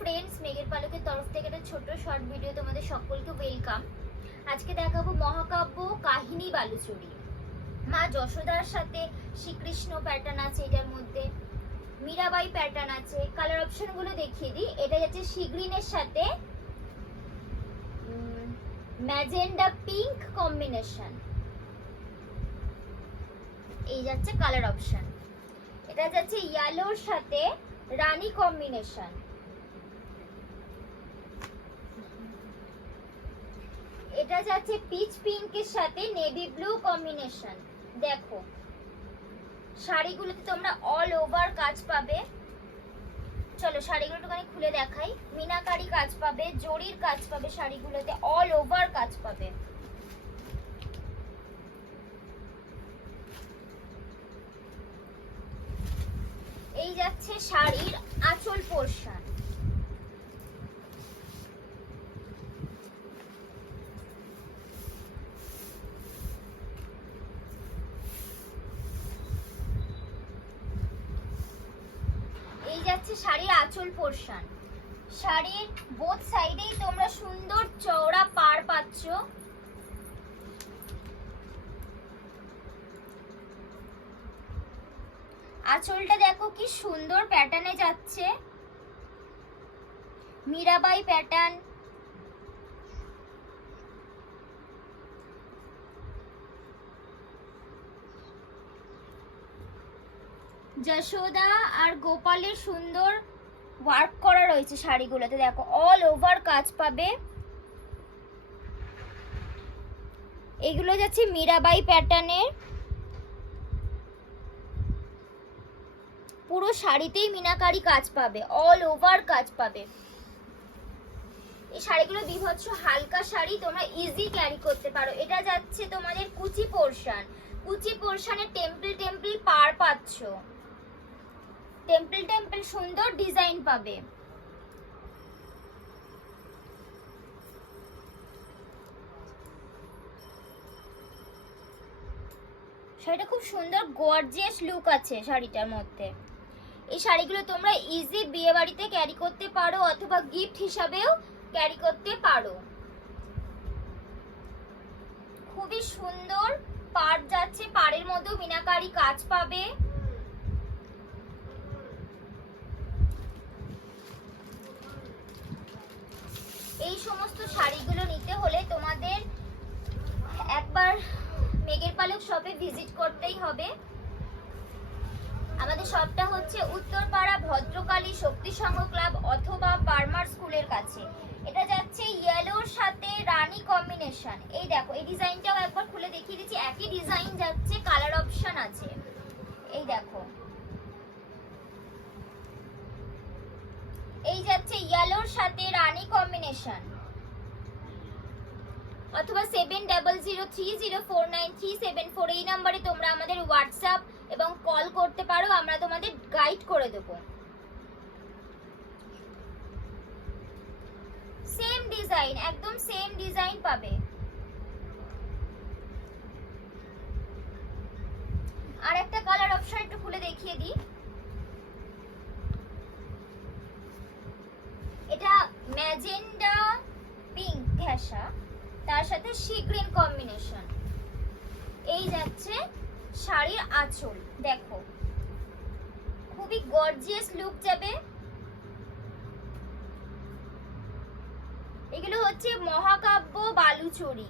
Friends, মেঘের পালকের তরফ থেকে একটা ছোট্ট শর্ট ভিডিও তোমাদের সকলকে ওয়েলকাম। আজকে দেখাবো মহাকাব্য কাহিনী বালুচরী। মা যশোদার সাথে শ্রীকৃষ্ণ প্যাটার্ন আছে, এটার মধ্যে মীরাবাই প্যাটার্ন আছে। কালার অপশন গুলো দেখিয়ে দিই। এটা যাচ্ছে সি গ্রিনের সাথে ম্যাজেন্ডা পিঙ্ক কম্বিনেশন, এই যাচ্ছে কালার অপশন। এটা যাচ্ছে ইয়েলোর সাথে রানী কম্বিনেশন। এটা যাচ্ছে পিচ পিঙ্কের সাথে নেভি ব্লু কম্বিনেশন। দেখো শাড়িগুলোতে তোমরা অল ওভার কাজ পাবে। চলো শাড়িগুলো একটুখানি খুলে দেখাই। মিনাকারি কাজ পাবে, জরির কাজ পাবে, শাড়িগুলোতে অল ওভার কাজ পাবে। এই যাচ্ছে শাড়ির আঁচল পোরশন। এই যাচ্ছে শাড়ির আঁচল পোরশন। শাড়ির বোথ সাইডেই তোমরা সুন্দর চওড়া পাড় পাচ্ছ। আঁচলটা দেখো কি সুন্দর প্যাটার্নে যাচ্ছে, মীরাবাই প্যাটার্ন। যশোদা আর গোপালের সুন্দর ওয়ার্ক করা রয়েছে শাড়িগুলোতে। দেখো অল ওভার কাজ পাবে। এগুলো যাচ্ছে মীরাবাই প্যাটার্নের। পুরো শাড়িতেই মিনাকারি কাজ পাবে, অল ওভার কাজ পাবে। এই শাড়িগুলো বিভৎস হালকা শাড়ি, তোমরা ইজি ক্যারি করতে পারো। এটা যাচ্ছে তোমাদের কুচি পোরশন। কুচি পোরশনে টেম্পল টেম্পল পাড় পাচ্ছ, টেম্পল টেম্পল সুন্দর ডিজাইন পাবে। শাড়িটা খুব সুন্দর গর্জিয়াস লুক আছে শাড়িটার মধ্যে। এই শাড়িগুলো তোমরা ইজি বিয়ে বাড়িতে ক্যারি করতে পারো অথবা গিফট হিসাবেও ক্যারি করতে পারো। খুবই সুন্দর পাড় যাচ্ছে, পাড়ের মধ্যেও মিনাকারি কাজ পাবে। এই সমস্ত শাড়িগুলো নিতে হলে তোমাদের একবার মেঘের পালক শপে ভিজিট করতেই হবে। আমাদের শপটা হচ্ছে উত্তরপাড়া ভদ্রকালী শক্তি সংঘ ক্লাব অথবা ফার্মার স্কুলের কাছে। এটা যাচ্ছে ইয়েলোর সাথে রানী কম্বিনেশন। এই দেখো এই ডিজাইনটাও একবার খুলে দেখিয়ে দিচ্ছি। একই ডিজাইন যাচ্ছে, কালার অপশন আছে। এই দেখো এই যাচ্ছে ইয়েলোর সাথে রানী কম্বিনেশন। অথবা 7003049374 এই নম্বরে তোমরা আমাদের হোয়াটসঅ্যাপ এবং কল করতে পারো, আমরা তোমাদের গাইড করে দেব। সেম ডিজাইন, একদম সেম ডিজাইন পাবে। আর একটা কালার অপশন একটু খুলে দেখিয়ে দিই। এটা ম্যাজেন্ডা পিঙ্ক ঘেঁষা, তার সাথে সি গ্রিন কম্বিনেশন। এই যাচ্ছে শাড়ির আঁচল। দেখো খুবই গর্জিয়াস লুক যাবে। এগুলো হচ্ছে মহাকাব্য বালুচরী।